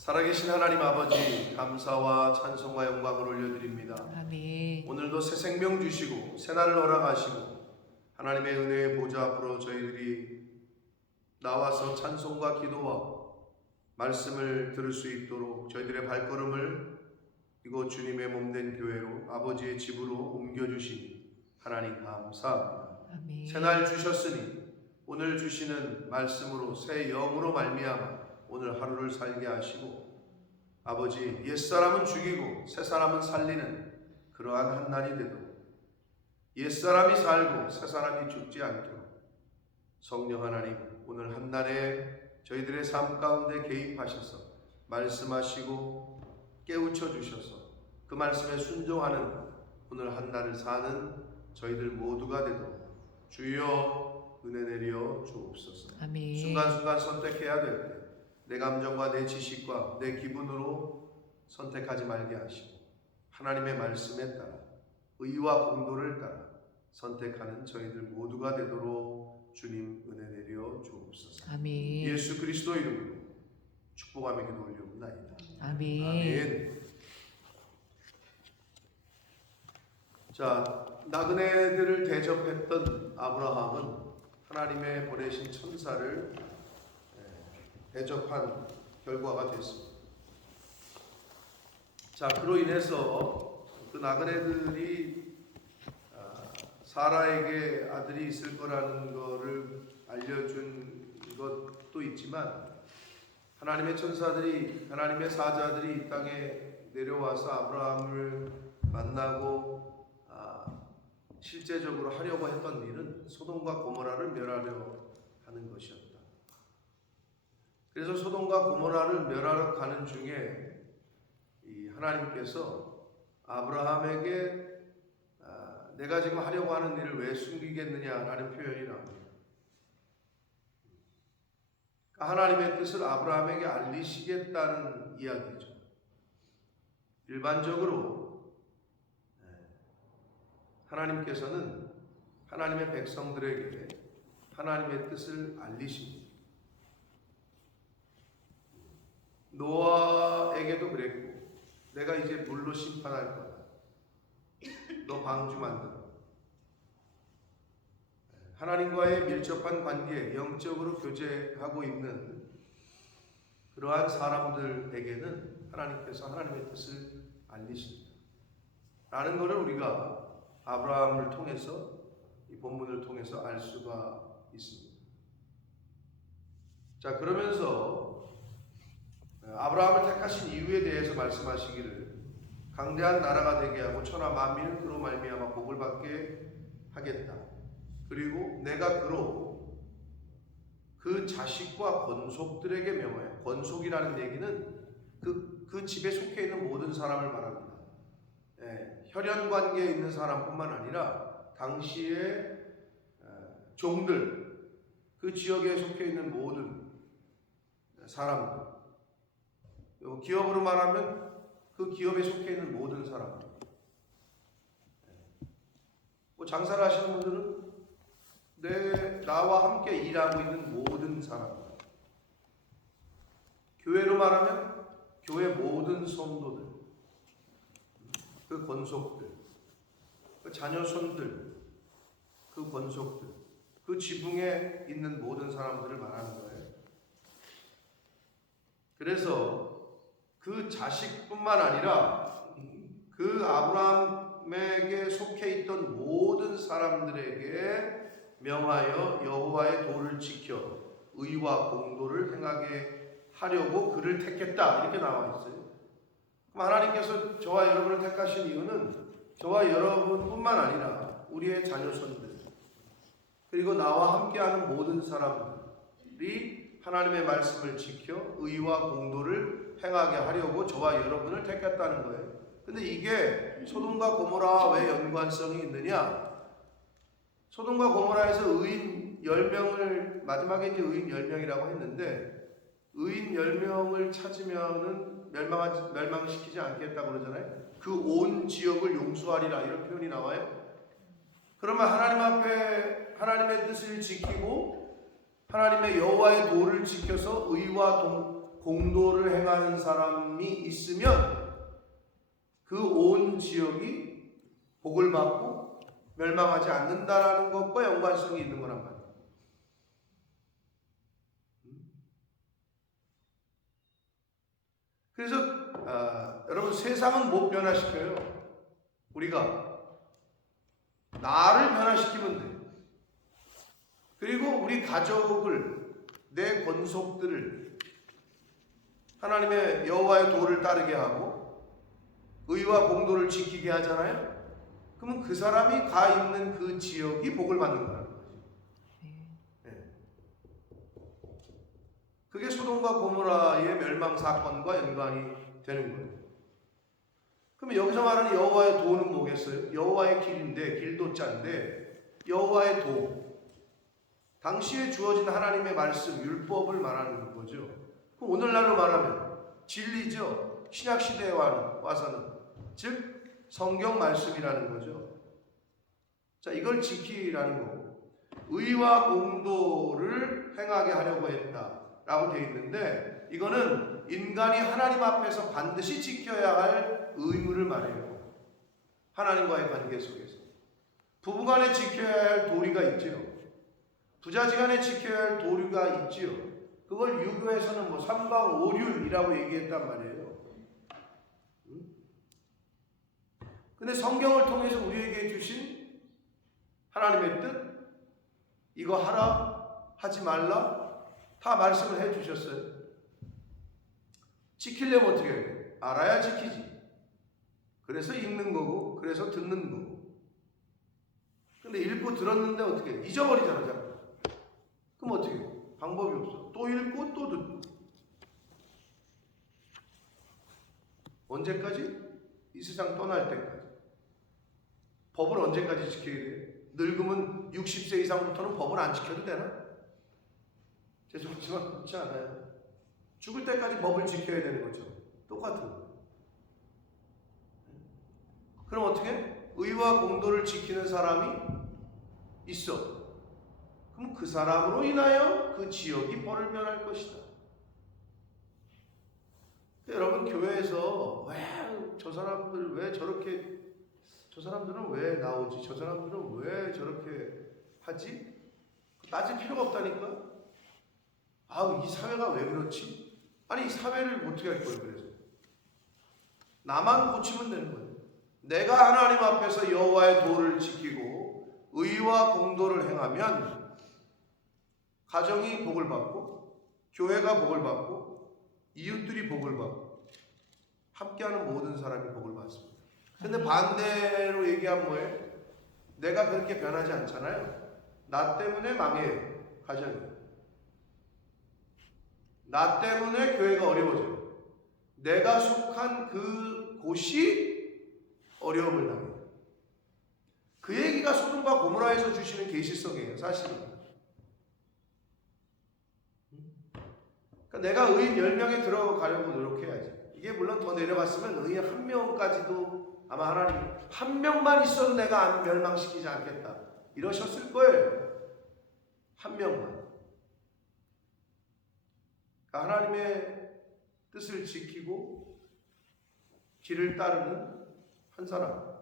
살아계신 하나님 아버지, 감사와 찬송과 영광을 올려드립니다. 아멘. 오늘도 새 생명 주시고 새날을 허락하시고 하나님의 은혜의 보좌 앞으로 저희들이 나와서 찬송과 기도와 말씀을 들을 수 있도록 저희들의 발걸음을 이곳 주님의 몸된 교회로 아버지의 집으로 옮겨주시니 하나님 감사합니다. 아멘. 새날 주셨으니 오늘 주시는 말씀으로 새 영으로 말미암아 오늘 하루를 살게 하시고 아버지 옛사람은 죽이고 새사람은 살리는 그러한 한 날이 되도록 옛사람이 살고 새사람이 죽지 않도록 성령 하나님 오늘 한 날에 저희들의 삶 가운데 개입하셔서 말씀하시고 깨우쳐 주셔서 그 말씀에 순종하는 오늘 한 날을 사는 저희들 모두가 되도록 주여 은혜 내려 주옵소서. 아멘. 순간순간 선택해야 될 때 내 감정과 내 지식과 내 기분으로 선택하지 말게 하시고 하나님의 말씀에 따라 의와 공도를 따라 선택하는 저희들 모두가 되도록 주님 은혜 내려 주옵소서. 아멘. 예수 그리스도 이름으로 축복하며 기도 올려옵나이다. 아멘. 아멘. 자, 나그네들을 대접했던 아브라함은 하나님의 보내신 천사를 대접한 결과가 됐습니다. 자, 그로 인해서 그 나그네들이 사라에게 아들이 있을 거라는 것을 알려준 것도 있지만 하나님의 천사들이, 하나님의 사자들이 이 땅에 내려와서 아브라함을 만나고 실제적으로 하려고 했던 일은 소돔과 고모라를 멸하려 하는 것이었다. 그래서 소돔과 고모라를 멸하러 가는 중에 이 하나님께서 아브라함에게 내가 지금 하려고 하는 일을 왜 숨기겠느냐라는 표현이 나옵니다. 하나님의 뜻을 아브라함에게 알리시겠다는 이야기죠. 일반적으로 하나님께서는 하나님의 백성들에게 하나님의 뜻을 알리십니다. 노아에게도 그랬고 내가 이제 물로 심판할 거다. 너 방주 만들어. 하나님과의 밀접한 관계, 영적으로 교제하고 있는 그러한 사람들에게는 하나님께서 하나님의 뜻을 알리십니다. 라는 것을 우리가 아브라함을 통해서 이 본문을 통해서 알 수가 있습니다. 자, 그러면서 아브라함을 택하신 이유에 대해서 말씀하시기를 강대한 나라가 되게 하고 천하 만민은 그로 말미암아 복을 받게 하겠다. 그리고 내가 그로 그 자식과 건속들에게 명하여, 건속이라는 얘기는 그 집에 속해 있는 모든 사람을 말합니다. 혈연 관계에 있는 사람뿐만 아니라 당시의 종들, 그 지역에 속해 있는 모든 사람들, 기업으로 말하면 그 기업에 속해 있는 모든 사람들, 장사를 하시는 분들은 나와 함께 일하고 있는 모든 사람들, 교회로 말하면 교회 모든 성도들, 그 권속들, 그 자녀손들, 그 권속들, 그 지붕에 있는 모든 사람들을 말하는 거예요. 그래서 그 자식뿐만 아니라 그 아브라함에게 속해 있던 모든 사람들에게 명하여 여호와의 도를 지켜 의와 공도를 행하게 하려고 그를 택했다. 이렇게 나와 있어요. 그럼 하나님께서 저와 여러분을 택하신 이유는 저와 여러분뿐만 아니라 우리의 자녀손들 그리고 나와 함께하는 모든 사람들이 하나님의 말씀을 지켜 의와 공도를 행하게 하려고 저와 여러분을 택했다는 거예요. 근데 이게 소돔과 고모라와 왜 연관성이 있느냐? 소돔과 고모라에서 의인 10명을 마지막에 이제 의인 10명이라고 했는데 의인 10명을 찾으면은 멸망시키지 않겠다고 그러잖아요. 그 온 지역을 용서하리라 이런 표현이 나와요. 그러면 하나님 앞에 하나님의 뜻을 지키고 하나님의 여호와의 도를 지켜서 의와 공도를 행하는 사람이 있으면 그 온 지역이 복을 받고 멸망하지 않는다라는 것과 연관성이 있는 거란 말이에요. 그래서 여러분, 세상은 못 변화시켜요. 우리가 나를 변화시키면 돼. 그리고 우리 가족을, 내 권속들을 하나님의 여호와의 도를 따르게 하고 의와 공도를 지키게 하잖아요. 그러면 그 사람이 가 있는 그 지역이 복을 받는 거라는 거죠. 네. 그게 소돔과 고모라의 멸망 사건과 연관이 되는 거예요. 그럼 여기서 말하는 여호와의 도는 뭐겠어요? 여호와의 길인데, 길도 짠데 여호와의 도, 당시에 주어진 하나님의 말씀, 율법을 말하는 거죠. 그럼 오늘날로 말하면 진리죠. 신약시대에 와서는, 즉 성경 말씀이라는 거죠. 자, 이걸 지키라는 거고, 의와 공도를 행하게 하려고 했다라고 되어 있는데, 이거는 인간이 하나님 앞에서 반드시 지켜야 할 의무를 말해요. 하나님과의 관계 속에서 부부간에 지켜야 할 도리가 있지요. 부자지간에 지켜야 할 도리가 있지요. 그걸 유교에서는 뭐 삼방오륜이라고 얘기했단 말이에요. 근데 성경을 통해서 우리에게 주신 하나님의 뜻, 이거 하라, 하지 말라, 다 말씀을 해 주셨어요. 지키려면 어떻게 해야 돼? 알아야 지키지. 그래서 읽는 거고, 그래서 듣는 거고. 근데 읽고 들었는데 어떻게 해? 잊어버리잖아, 자꾸. 그럼 어떻게 해? 방법이 없어. 또 읽고 또 듣고. 언제까지? 이 세상 떠날 때까지. 법을 언제까지 지켜야 돼? 늙으면 60세 이상부터는 법을 안 지켜도 되나? 죄송하지만 그렇지 않아요. 죽을 때까지 법을 지켜야 되는 거죠. 똑같은 거. 그럼 어떻게? 의와 공도를 지키는 사람이 있어. 그럼 그 사람으로 인하여 그 지역이 벌을 면할 것이다. 여러분, 교회에서 왜 저 사람들 왜 저렇게, 저 사람들은 왜 나오지, 저 사람들은 왜 저렇게 하지? 따질 필요가 없다니까. 이 사회가 왜 그렇지? 아니, 이 사회를 어떻게 할 거예요? 그래서 나만 고치면 되는 거예요. 내가 하나님 앞에서 여호와의 도를 지키고 의와 공도를 행하면 가정이 복을 받고, 교회가 복을 받고, 이웃들이 복을 받고, 함께하는 모든 사람이 복을 받습니다. 근데 반대로 얘기하면 뭐예요? 내가 그렇게 변하지 않잖아요. 나 때문에 망해요, 가정이. 나 때문에 교회가 어려워져요. 내가 속한 그 곳이 어려움을 당해요. 그 얘기가 소돔과 고모라에서 주시는 계시성이에요, 사실은. 그러니까 내가 의인 10명에 들어가려고 노력해야지. 이게 물론 더 내려갔으면 의인 1명까지도 아마 하나님, 1명만 있어도 내가 멸망시키지 않겠다 이러셨을 거예요. 1명만. 그러니까 하나님의 뜻을 지키고 길을 따르는 한 사람,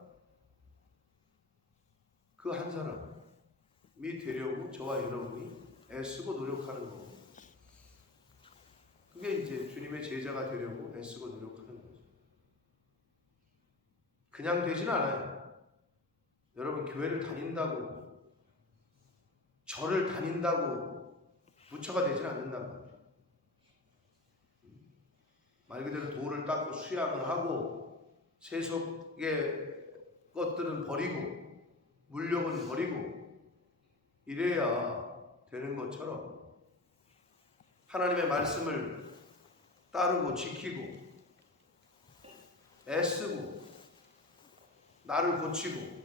그 한 사람이 되려고 저와 여러분이 애쓰고 노력하는 거고, 그게 이제 주님의 제자가 되려고 애쓰고 노력하는 거죠. 그냥 되진 않아요. 여러분, 교회를 다닌다고, 절을 다닌다고 부처가 되진 않는단 말이에요. 말 그대로 도를 닦고 수양을 하고, 세속의 것들은 버리고, 물욕은 버리고, 이래야 되는 것처럼 하나님의 말씀을 따르고 지키고 애쓰고 나를 고치고,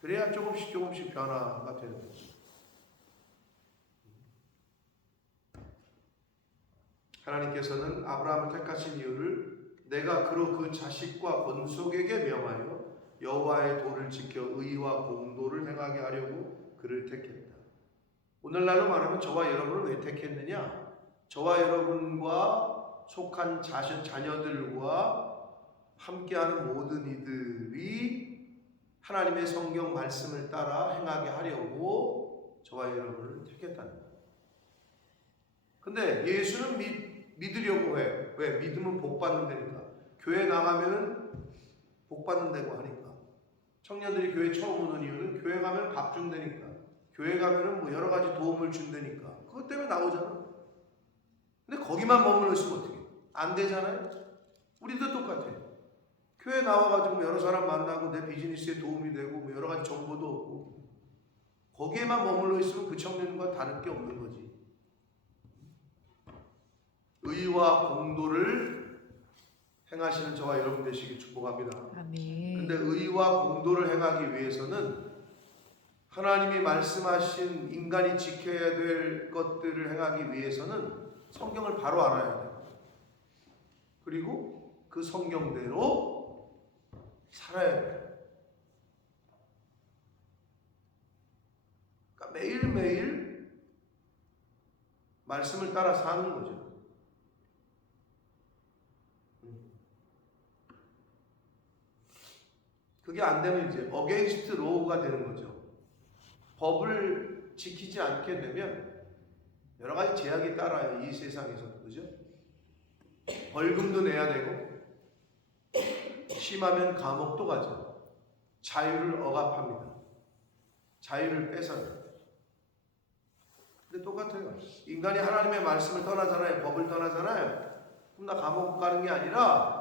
그래야 조금씩 변화가 되는 거죠. 하나님께서는 아브라함을 택하신 이유를 내가 그로 그 자식과 권속에게 명하여 여호와의 도를 지켜 의와 공도를 행하게 하려고 그를 택했다. 오늘날로 말하면 저와 여러분을 왜 택했느냐? 저와 여러분과 속한 자녀들과 함께하는 모든 이들이 하나님의 성경 말씀을 따라 행하게 하려고 저와 여러분을 택했다는 거예요. 근데 예수는 믿으려고 해. 왜? 믿으면 복 받는다니까. 교회 나가면은 복 받는다고 하니까. 청년들이 교회 처음 오는 이유는 교회 가면 밥 준다니까. 교회 가면은 뭐 여러 가지 도움을 준다니까. 그것 때문에 나오잖아. 근데 거기만 머물러 있으면 어떻게? 안 되잖아요. 우리도 똑같아요. 교회 나와가지고 여러 사람 만나고 내 비즈니스에 도움이 되고 뭐 여러 가지 정보도 얻고 거기에만 머물러 있으면 그 청년과 다를 게 없는 거지. 의와 공도를 행하시는 저와 여러분 되시길 축복합니다. 아멘. 근데 의와 공도를 행하기 위해서는 하나님이 말씀하신 인간이 지켜야 될 것들을 행하기 위해서는 성경을 바로 알아야 돼요. 그리고 그 성경대로 살아야 돼요. 그러니까 매일매일 말씀을 따라 사는 거죠. 그게 안 되면 이제 어게인스트 로우가 되는 거죠. 법을 지키지 않게 되면 여러 가지 제약이 따라요. 이 세상에서. 그죠? 벌금도 내야 되고 심하면 감옥도 가죠. 자유를 억압합니다. 자유를 뺏어요. 근데 똑같아요. 인간이 하나님의 말씀을 떠나잖아요. 법을 떠나잖아요. 그럼 나 감옥 가는 게 아니라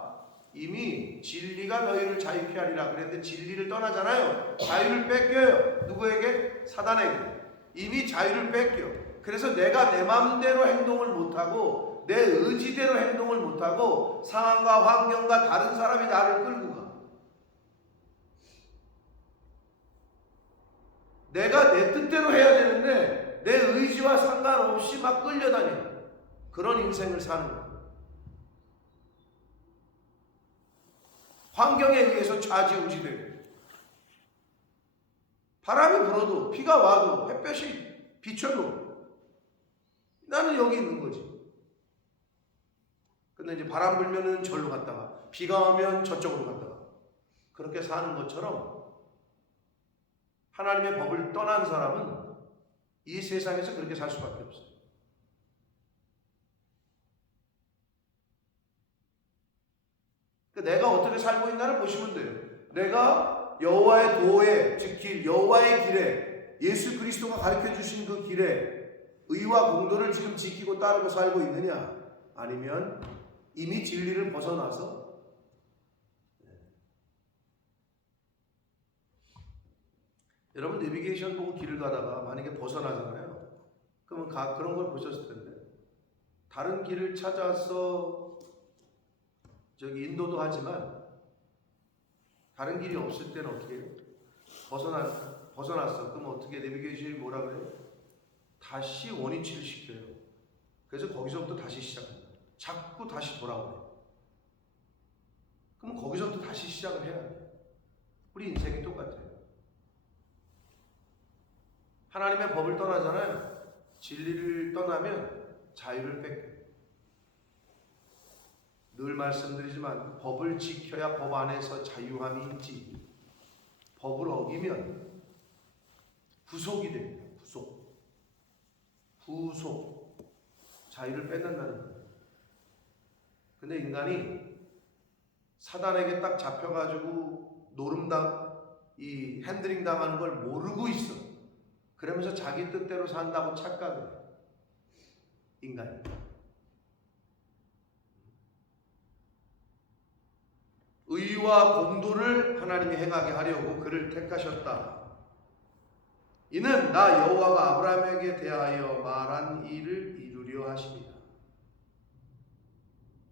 이미 진리가 너희를 자유케 하리라 그랬는데 진리를 떠나잖아요. 자유를 뺏겨요. 누구에게? 사단에게. 이미 자유를 뺏겨. 그래서 내가 내 마음대로 행동을 못하고 내 의지대로 행동을 못하고 상황과 환경과 다른 사람이 나를 끌고 가. 내가 내 뜻대로 해야 되는데 내 의지와 상관없이 막 끌려다녀. 그런 인생을 사는 거예요. 환경에 의해서 좌지우지되고 바람이 불어도 비가 와도 햇볕이 비춰도 나는 여기 있는 거지. 근데 이제 바람 불면은 절로 갔다가 비가 오면 저쪽으로 갔다가 그렇게 사는 것처럼 하나님의 법을 떠난 사람은 이 세상에서 그렇게 살 수밖에 없어요. 내가 어떻게 살고 있나를 보시면 돼요. 내가 여호와의 도에, 즉 길, 여호와의 길에 예수 그리스도가 가르쳐 주신 그 길에 의와 공도를 지금 지키고 따르고 살고 있느냐, 아니면 이미 진리를 벗어나서 여러분 내비게이션 보고 길을 가다가 만약에 벗어나잖아요. 그러면 그런 걸 보셨을 텐데 다른 길을 찾아서 저기 인도도 하지만 다른 길이 없을 때는 어떻게 해요? 벗어났어. 그럼 어떻게 내비게이션이 뭐라 그래요? 다시 원위치를 시켜요. 그래서 거기서부터 다시 시작합니다. 자꾸 다시 돌아오래요. 그럼 거기서부터 다시 시작을 해야 돼요. 우리 인생이 똑같아요. 하나님의 법을 떠나잖아요. 진리를 떠나면 자유를 뺏겨요. 늘 말씀드리지만 법을 지켜야 법 안에서 자유함이 있지. 법을 어기면 구속이 됩니다. 구속. 자유를 뺏는다는 거예요. 근데 인간이 사단에게 딱 잡혀가지고 이 핸들링 당하는 걸 모르고 있어. 그러면서 자기 뜻대로 산다고 착각을 해요. 인간이. 의와 공도를 하나님이 행하게 하려고 그를 택하셨다. 이는 나 여호와가 아브라함에게 대하여 말한 일을 이루려 하십니다.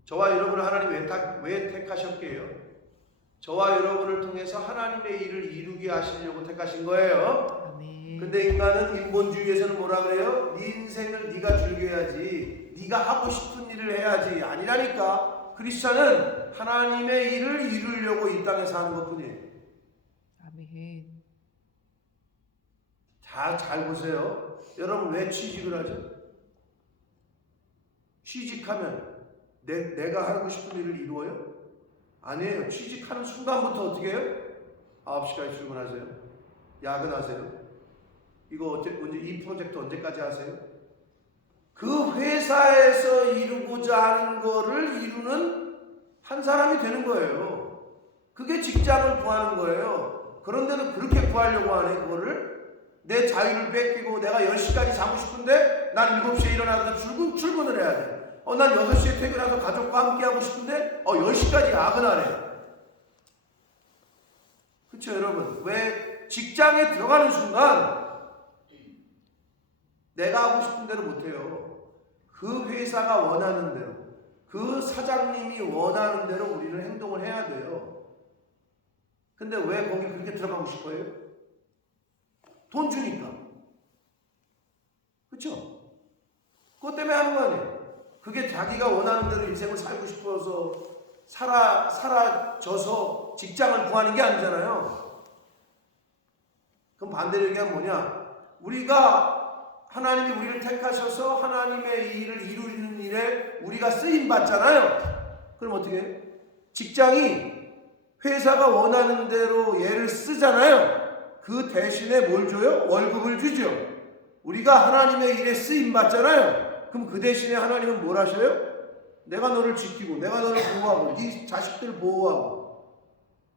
저와 여러분을 하나님이 왜 택하셨게요? 저와 여러분을 통해서 하나님의 일을 이루게 하시려고 택하신 거예요. 아멘. 근데 인간은 인본주의에서는 뭐라 그래요? 네 인생을 네가 즐겨야지, 네가 하고 싶은 일을 해야지. 아니라니까. 크리스찬은 하나님의 일을 이루려고 이 땅에 사는 것뿐이에요. 아멘. 잘 보세요. 여러분 왜 취직을 하죠? 취직하면 내가 하고 싶은 일을 이루어요? 아니에요. 취직하는 순간부터 어떻게 해요? 9시까지 출근하세요. 야근하세요. 이거 언제 이 프로젝트 언제까지 하세요? 그 회사에서 이루고자 하는 거를 이루는 한 사람이 되는 거예요. 그게 직장을 구하는 거예요. 그런데도 그렇게 구하려고 하네. 그거를 내 자유를 뺏기고 내가 10시까지 자고 싶은데 난 7시에 일어나서 출근을 해야 돼. 난 6시에 퇴근해서 가족과 함께 하고 싶은데 10시까지 야근하래. 그렇죠 여러분? 왜 직장에 들어가는 순간 내가 하고 싶은 대로 못해요. 그 회사가 원하는 대로, 그 사장님이 원하는 대로 우리는 행동을 해야 돼요. 근데 왜 거기 그렇게 들어가고 싶어요? 돈 주니까. 그렇죠? 그것 때문에 하는 거 아니에요. 그게 자기가 원하는 대로 인생을 살고 싶어서 사라져서 직장을 구하는 게 아니잖아요. 그럼 반대로 얘기하면 뭐냐? 하나님이 우리를 택하셔서 하나님의 일을 이루는 일에 우리가 쓰임 받잖아요. 그럼 어떻게 해요? 직장이 회사가 원하는 대로 얘를 쓰잖아요. 그 대신에 뭘 줘요? 월급을 주죠. 우리가 하나님의 일에 쓰임 받잖아요. 그럼 그 대신에 하나님은 뭘 하셔요? 내가 너를 지키고 내가 너를 보호하고 네 자식들 보호하고.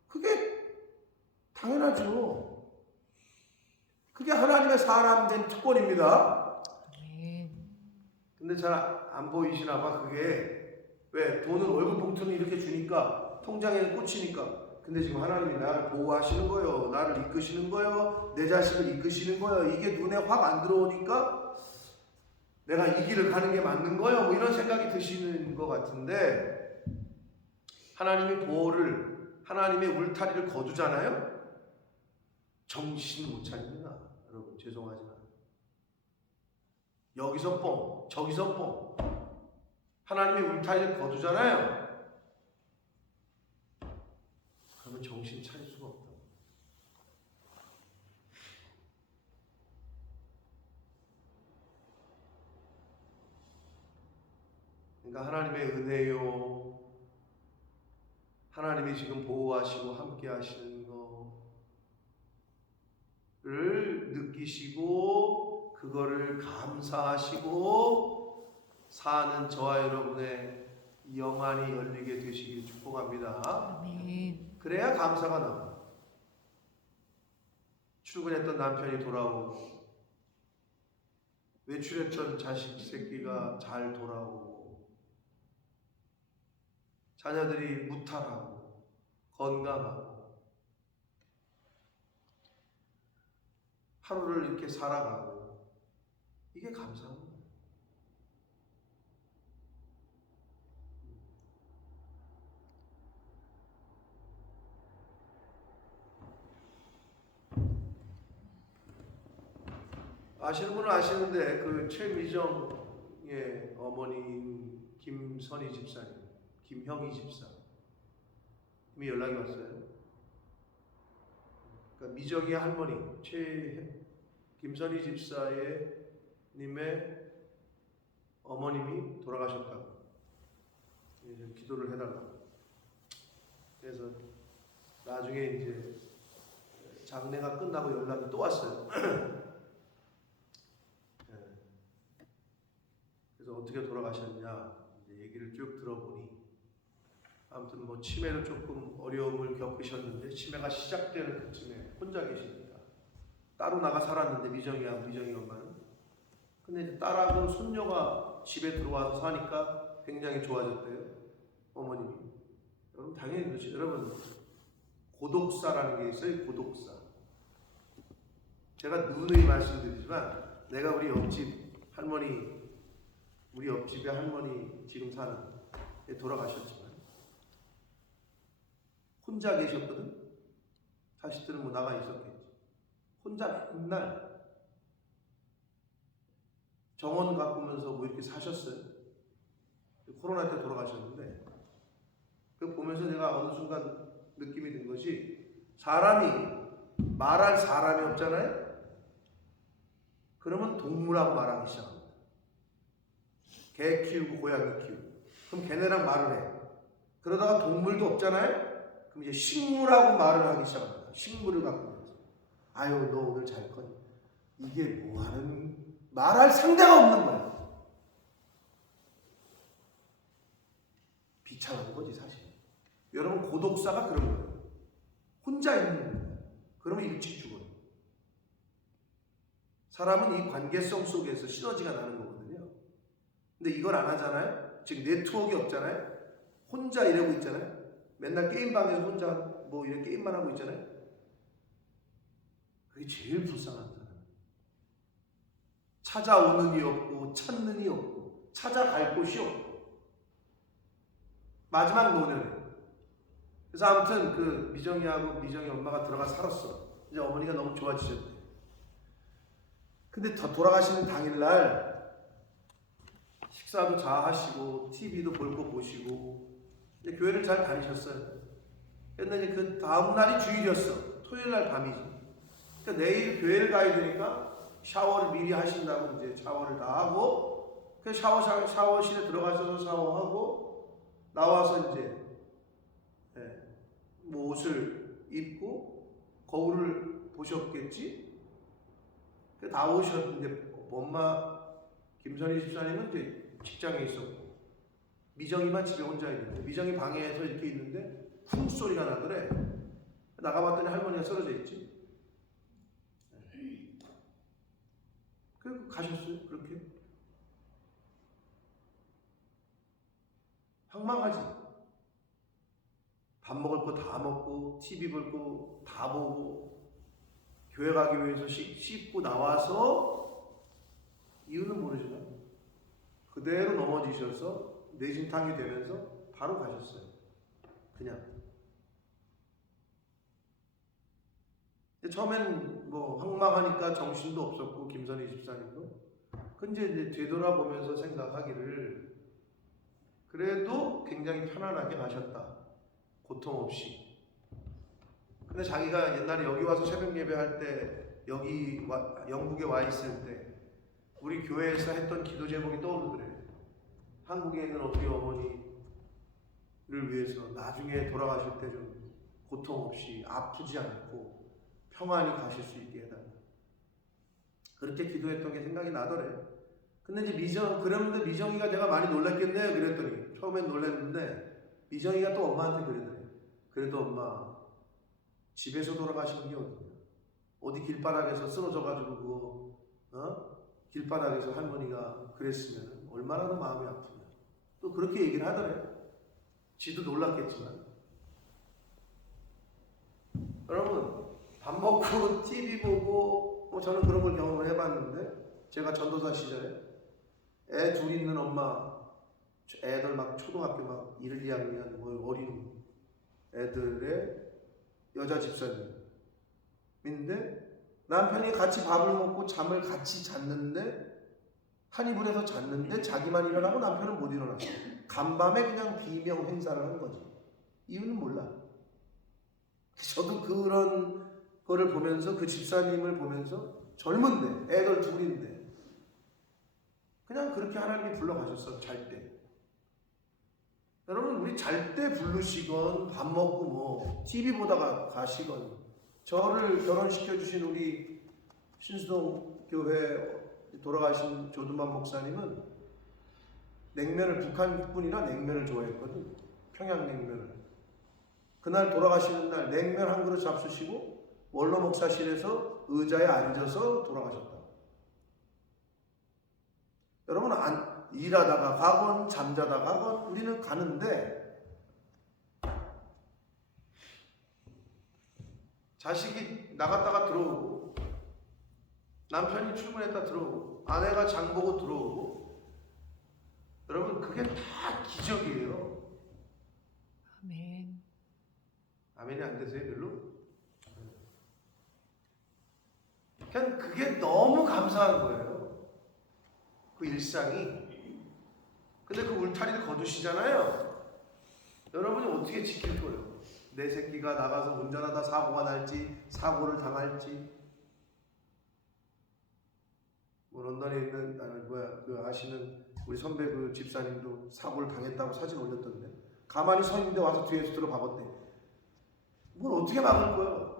그게 당연하죠. 그게 하나님의 사람된 특권입니다. 근데 잘 안 보이시나 봐. 그게 왜 돈은 월급 봉투는 이렇게 주니까 통장에는 꽂히니까. 근데 지금 하나님이 나를 보호하시는 거예요. 나를 이끄시는 거예요. 내 자식을 이끄시는 거예요. 이게 눈에 확 안 들어오니까 내가 이 길을 가는 게 맞는 거예요. 뭐 이런 생각이 드시는 것 같은데, 하나님이 하나님의 울타리를 거두잖아요. 정신 못 차립니다. 여러분 죄송하지만 여기서 뻥 저기서 뻥. 하나님의 울타리를 거두잖아요. 그러면 정신 차릴 수가 없다. 그러니까 하나님의 은혜요, 하나님이 지금 보호하시고 함께 하시는 거를 느끼시고 그거를 감사하시고 사는 저와 여러분의 영안이 열리게 되시길 축복합니다. 아멘. 그래야 감사가 나와요. 출근했던 남편이 돌아오고, 외출했던 자식 새끼가 잘 돌아오고, 자녀들이 무탈하고 건강하고 하루를 이렇게 살아가고, 이게 감사합니다. 아시는 분은 아시는데 그 최미정의 어머니인 김선희 집사님, 김형희 집사님이 연락이 왔어요. 그러니까 미정의 할머니 김선희 집사의 님의 어머님이 돌아가셨다고 기도를 해달라고. 그래서 나중에 이제 장례가 끝나고 연락이 또 왔어요. 그래서 어떻게 돌아가셨냐 이제 얘기를 쭉 들어보니, 아무튼 뭐 치매로 조금 어려움을 겪으셨는데 치매가 시작되는 그쯤에 혼자 계십니다. 따로 나가 살았는데 미정이 엄마는. 근데 이제 딸하고 손녀가 집에 들어와서 사니까 굉장히 좋아졌대요. 어머님이. 여러분 당연히 그렇지. 여러분 고독사라는 게 있어요. 고독사. 제가 누누이 말씀드리지만 내가 우리 옆집의 할머니 지금 사는 돌아가셨지만 혼자 계셨거든. 자식들은 뭐 나가 있었겠지. 혼자 맨날 정원 가꾸면서 뭐 이렇게 사셨어요. 코로나 때 돌아가셨는데, 그거 보면서 내가 어느 순간 느낌이 든 것이, 사람이 말할 사람이 없잖아요. 그러면 동물하고 말하기 시작합니다. 개 키우고 고양이 키우고. 그럼 걔네랑 말을 해. 그러다가 동물도 없잖아요. 그럼 이제 식물하고 말을 하기 시작합니다. 식물을 갖고 있어서 아유 너 오늘 잘 거니? 이게 뭐하는 말할 상대가 없는 거야. 비참한 거지 사실. 여러분 고독사가 그런 거예요. 혼자 있는 거예요. 그러면 일찍 죽어요. 사람은 이 관계성 속에서 시너지가 나는 거거든요. 근데 이걸 안 하잖아요. 즉 네트워크가 없잖아요. 혼자 이러고 있잖아요. 맨날 게임방에서 혼자 뭐 이런 게임만 하고 있잖아요. 그게 제일 불쌍한 사람. 찾아오는 이 없고 찾는 이 없고 찾아갈 곳이 없고 마지막 노년에. 그래서 아무튼 그 미정이하고 미정이 엄마가 들어가 살았어. 이제 어머니가 너무 좋아지셨대. 근데 더 돌아가시는 당일날 식사도 잘 하시고 TV도 볼 거 보시고 이제 교회를 잘 다니셨어요. 근데 그 다음 날이 주일이었어. 토요일 날 밤이지. 그러니까 내일 교회를 가야 되니까 샤워를 미리 하신다고 이제 샤워를 다 하고 그 샤워실에 들어가셔서 샤워하고 나와서 이제 뭐 옷을 입고 거울을 보셨겠지? 다 오셨는데 엄마 김선희 집사님은 이제 직장에 있었고 미정이만 집에 혼자 있는데 미정이 방에서 이렇게 있는데 쿵 소리가 나더래. 나가봤더니 할머니가 쓰러져 있지. 그래서 가셨어요. 그렇게 황망하지. 밥 먹을 거 다 먹고 TV 볼 거 다 보고 교회 가기 위해서 씻고 나와서 이유는 모르지만 그대로 넘어지셔서 뇌진탕이 되면서 바로 가셨어요. 그냥. 근데 처음엔 뭐 황망하니까 정신도 없었고 김선희 집사님도. 근데 이제 되돌아보면서 생각하기를 그래도 굉장히 편안하게 가셨다. 고통 없이. 근데 자기가 옛날에 여기 와서 새벽 예배할 때 여기 영국에 와 있을 때 우리 교회에서 했던 기도 제목이 떠오르더래. 한국에 있는 어떻게 어머니를 위해서 나중에 돌아가실 때 좀 고통 없이 아프지 않고 평안히 가실 수 있게 해달라. 그렇게 기도했던 게 생각이 나더래. 근데 이제 그런데 미정이가 내가 많이 놀랐겠네 그랬더니 처음엔 놀랐는데 미정이가 또 엄마한테 그러더래. 그래도 엄마 집에서 돌아가시는 게 어디냐. 어디 길바닥에서 쓰러져가지고 그거 길바닥에서 할머니가 그랬으면 얼마나 더 마음이 아프냐. 또 그렇게 얘기를 하더래. 지도 놀랐겠지만. 여러분 밥 먹고 TV 보고 뭐 저는 그런 걸 경험을 해봤는데 제가 전도사 시절에 애 둘 있는 엄마 애들 막 초등학교 막 1, 2학년 뭐 어린 애들의 여자 집사님인데 남편이 같이 밥을 먹고 잠을 같이 잤는데 한 이불에서 잤는데 자기만 일어나고 남편은 못 일어났어. 간밤에 그냥 비명 행사를 한 거지. 이유는 몰라. 저도 그런 거를 보면서 그 집사님을 보면서 젊은데 애들 둘인데 그냥 그렇게 하나님이 불러가셨어. 잘 때. 여러분 우리 잘 때 부르시건 밥 먹고 뭐 TV 보다가 가시건 저를 결혼시켜 주신 우리 신수동 교회 돌아가신 조두만 목사님은 냉면을 북한 분이라 냉면을 좋아했거든. 평양냉면을. 그날 돌아가시는 날 냉면 한 그릇 잡수시고 원로 목사실에서 의자에 앉아서 돌아가셨다. 여러분 일하다가 가건 잠자다가 가건 우리는 가는데 자식이 나갔다가 들어오고 남편이 출근했다 들어오고 아내가 장 보고 들어오고 여러분 그게 다 기적이에요. 아멘. 아멘이 안 되세요 별로? 그냥 그게 너무 감사한 거예요. 그 일상이. 근데 그 울타리를 거두시잖아요. 여러분이 어떻게 지킬 거예요? 내 새끼가 나가서 운전하다 사고가 날지 사고를 당할지 뭐 런던에 있는 그 아시는 우리 선배 그 집사님도 사고를 당했다고 사진 올렸던데 가만히 서 있는데 와서 뒤에서 들어봐봤대. 뭘 어떻게 막을 거야?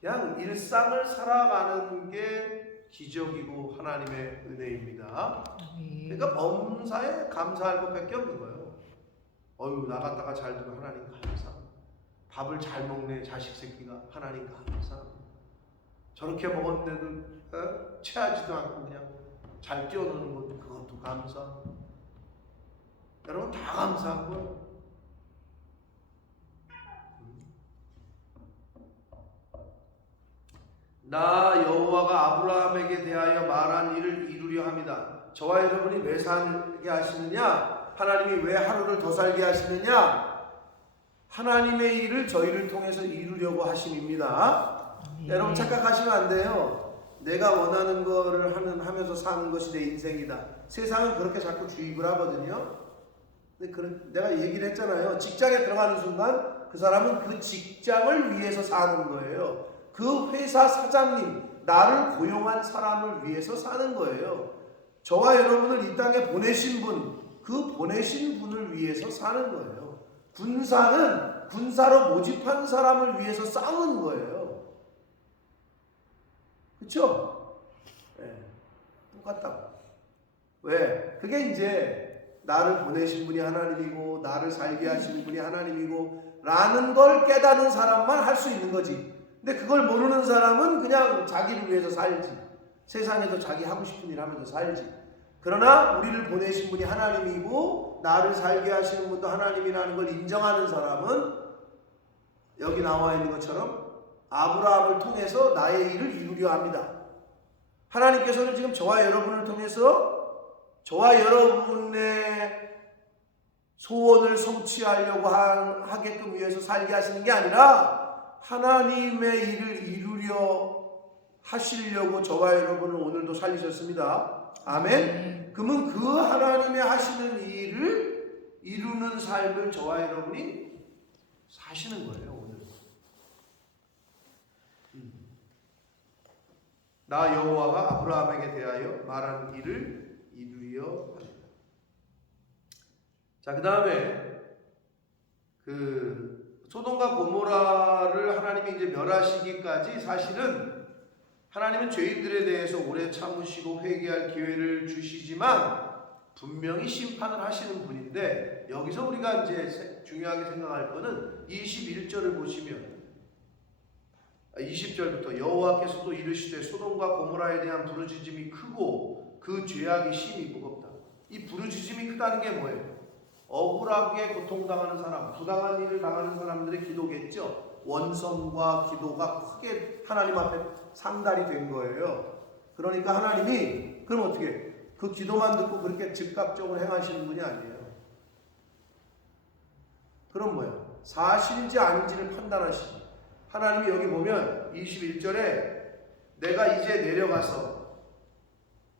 그냥 일상을 살아가는 게 기적이고 하나님의 은혜입니다. 아멘. 그러니까 범사에 감사할 것밖에 없는 거예요. 어휴 나갔다가 잘 들어 하나님 감사. 밥을 잘 먹네 자식 새끼가 하나님 감사. 저렇게 먹었는데도 체하지도 않고 그냥 잘 뛰어노는 것 그것도 감사. 여러분 다 감사한 거예요. 나 여호와가 아브라함에게 대하여 말한 일을 이루려 합니다. 저와 여러분이 왜 살게 하시느냐? 하나님이 왜 하루를 더 살게 하시느냐? 하나님의 일을 저희를 통해서 이루려고 하심입니다. 여러분 착각하시면 안 돼요. 내가 원하는 거를 하면서 사는 것이 내 인생이다. 세상은 그렇게 자꾸 주입을 하거든요. 근데 내가 얘기를 했잖아요. 직장에 들어가는 순간 그 사람은 그 직장을 위해서 사는 거예요. 그 회사 사장님, 나를 고용한 사람을 위해서 사는 거예요. 저와 여러분을 이 땅에 보내신 분, 그 보내신 분을 위해서 사는 거예요. 군사는 군사로 모집한 사람을 위해서 싸우는 거예요. 그렇죠? 네, 똑같다고. 왜? 그게 이제 나를 보내신 분이 하나님이고 나를 살게 하시는 분이 하나님이고 라는 걸 깨닫는 사람만 할 수 있는 거지. 근데 그걸 모르는 사람은 그냥 자기를 위해서 살지. 세상에서 자기 하고 싶은 일 하면서 살지. 그러나 우리를 보내신 분이 하나님이고 나를 살게 하시는 분도 하나님이라는 걸 인정하는 사람은 여기 나와 있는 것처럼 아브라함을 통해서 나의 일을 이루려 합니다. 하나님께서는 지금 저와 여러분을 통해서 저와 여러분의 소원을 성취하려고 하게끔 위해서 살게 하시는 게 아니라 하나님의 일을 이루려 하시려고 저와 여러분을 오늘도 살리셨습니다. 아멘. 그러면 그 하나님의 하시는 일을 이루는 삶을 저와 여러분이 사시는 거예요. 오늘 나 여호와가 아브라함에게 대하여 말한 일을 이루려 합니다. 자, 그 다음에 소돔과 고모라를 하나님이 이제 멸하시기까지 사실은 하나님은 죄인들에 대해서 오래 참으시고 회개할 기회를 주시지만 분명히 심판을 하시는 분인데 여기서 우리가 이제 중요하게 생각할 거는 21절을 보시면 20절부터 여호와께서도 이르시되 소돔과 고모라에 대한 부르짖음이 크고 그 죄악이 심히 무겁다. 이 부르짖음이 크다는 게 뭐예요? 억울하게 고통당하는 사람, 부당한 일을 당하는 사람들의 기도겠죠. 원성과 기도가 크게 하나님 앞에 상달이 된 거예요. 그러니까 하나님이 그럼 어떻게 그 기도만 듣고 그렇게 즉각적으로 행하시는 분이 아니에요. 그럼 뭐야? 사실인지 아닌지를 판단하시지. 하나님이 여기 보면 21절에 내가 이제 내려가서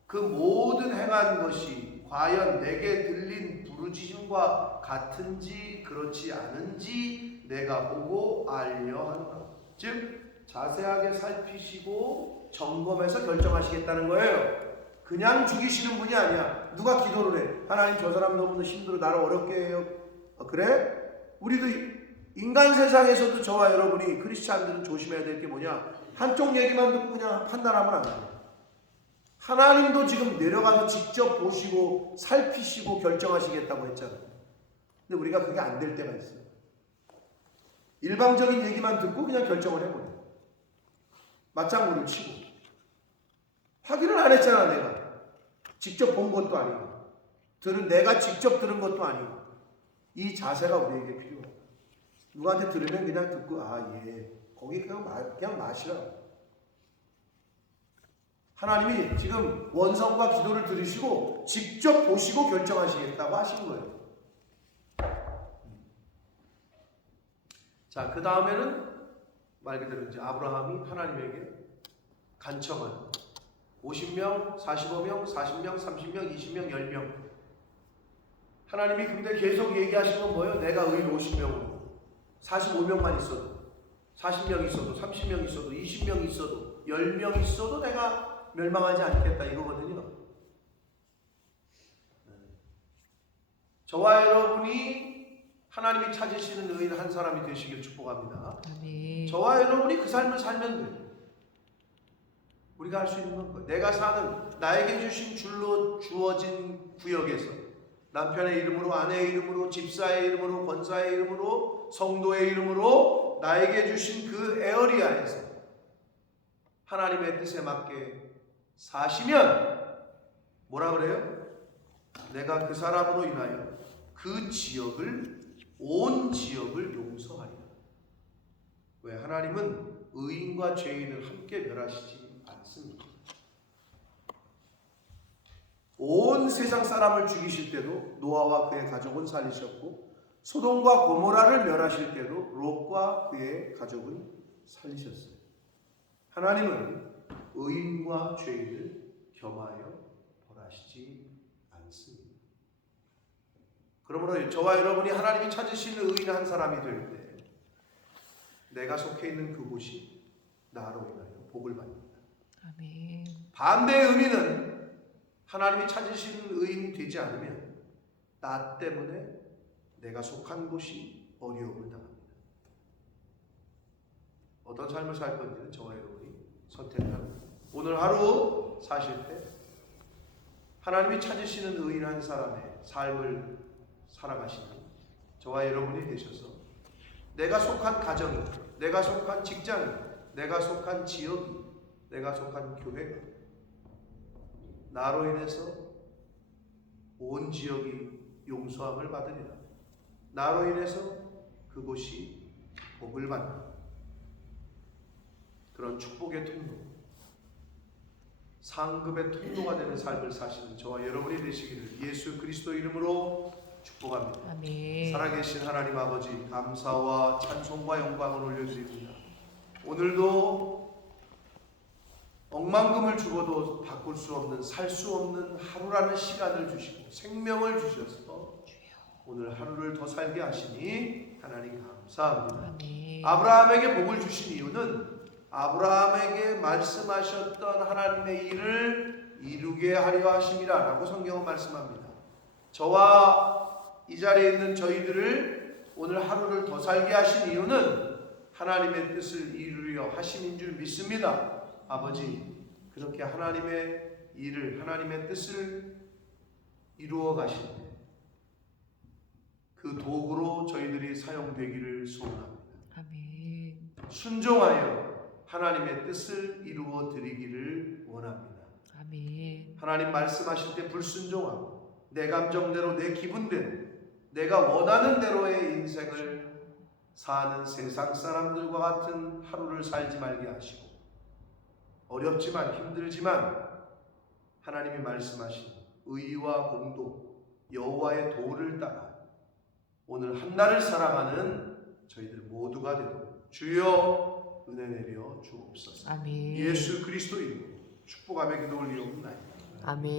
그 모든 행한 것이 과연 내게 들린 부르짖음과 같은지 그렇지 않은지 내가 보고 알려 하노라. 즉 자세하게 살피시고 점검해서 결정하시겠다는 거예요. 그냥 죽이시는 분이 아니야. 누가 기도를 해? 하나님 저 사람 너무 힘들어 나를 어렵게 해요. 그래? 우리도 인간 세상에서도 저와 여러분이 크리스찬들은 조심해야 될 게 뭐냐? 한쪽 얘기만 듣고 그냥 판단하면 안 돼요. 하나님도 지금 내려가서 직접 보시고 살피시고 결정하시겠다고 했잖아요. 근데 우리가 그게 안 될 때가 있어요. 일방적인 얘기만 듣고 그냥 결정을 해버려요. 맞장구를 치고. 확인을 안 했잖아 내가. 직접 본 것도 아니고 내가 직접 들은 것도 아니고. 이 자세가 우리에게 필요해요. 누구한테 들으면 그냥 듣고 예 거기 그냥 마시라. 하나님이 지금 원성과 기도를 들으시고 직접 보시고 결정하시겠다고 하신 거예요. 자, 그 다음에는 말 그대로 이제 아브라함이 하나님에게 간청한 50명, 45명, 40명, 30명, 20명, 10명. 하나님이 근데 계속 얘기하신 건 뭐예요? 내가 의인 50명으로 45명만 있어도 40명 있어도 30명 있어도 20명 있어도 10명 있어도 내가 멸망하지 않겠다 이거거든요. 저와 여러분이 하나님이 찾으시는 의인 한 사람이 되시길 축복합니다. 아멘. 저와 여러분이 그 삶을 살면 돼요. 우리가 할 수 있는 건 내가 사는 나에게 주신 줄로 주어진 구역에서 남편의 이름으로, 아내의 이름으로, 집사의 이름으로, 권사의 이름으로, 성도의 이름으로 나에게 주신 그 에어리아에서 하나님의 뜻에 맞게 사시면 뭐라 그래요? 내가 그 사람으로 인하여 그 지역을, 온 지역을 용서하리라. 왜? 하나님은 의인과 죄인을 함께 멸하시지 않습니다. 온 세상 사람을 죽이실 때도 노아와 그의 가족은 살리셨고, 소돔과 고모라를 멸하실 때도 롯과 그의 가족은 살리셨어요. 하나님은 의인과 죄인을 겸하여 벌하시지 않습니다. 그러므로 저와 여러분이 하나님이 찾으시는 의인 한 사람이 될 때 내가 속해 있는 그곳이 나로 인하여 복을 받는다. 아멘. 반대의 의미는 하나님이 찾으시는 의인이 되지 않으면 나 때문에 내가 속한 곳이 어려움을 당합니다. 어떤 삶을 살 건지는 저와 여러분이 선택하는 거예요. 오늘 하루 사실 때 하나님이 찾으시는 의인 한 사람의 삶을 살아가시는 저와 여러분이 되셔서 내가 속한 가정이, 내가 속한 직장이, 내가 속한 지역이, 내가 속한 교회가 나로 인해서 온 지역이 용서함을 받으리라. 나로 인해서 그곳이 복을 받는 그런 축복의 통로, 상급의 통로가 되는 삶을 사시는 저와 여러분이 되시기를 예수 그리스도 이름으로 축복합니다. 아멘. 살아계신 하나님 아버지, 감사와 찬송과 영광을 올려드립니다. 오늘도 억만금을 주고도 바꿀 수 없는, 살 수 없는 하루라는 시간을 주시고 생명을 주셔서 오늘 하루를 더 살게 하시니 하나님 감사합니다. 아멘. 아브라함에게 복을 주신 이유는 아브라함에게 말씀하셨던 하나님의 일을 이루게 하려 하심이라 라고 성경은 말씀합니다. 저와 이 자리에 있는 저희들을 오늘 하루를 더 살게 하신 이유는 하나님의 뜻을 이루려 하심인 줄 믿습니다. 아버지, 그렇게 하나님의 일을, 하나님의 뜻을 이루어 가시는데 그 도구로 저희들이 사용되기를 소원합니다. 아멘. 순종하여 하나님의 뜻을 이루어 드리기를 원합니다. 아멘. 하나님 말씀하실 때 불순종하고 내 감정대로, 내 기분대로, 내가 원하는 대로의 인생을 사는 세상 사람들과 같은 하루를 살지 말게 하시고, 어렵지만 힘들지만 하나님이 말씀하신 의와 공도, 여호와의 도를 따라 오늘 한날을 살아가는 저희들 모두가 되도록 주여 은혜 내려 주옵소서. 아멘. 예수 그리스도 이름으로 축복하며 기도 올리옵나이다. 아멘.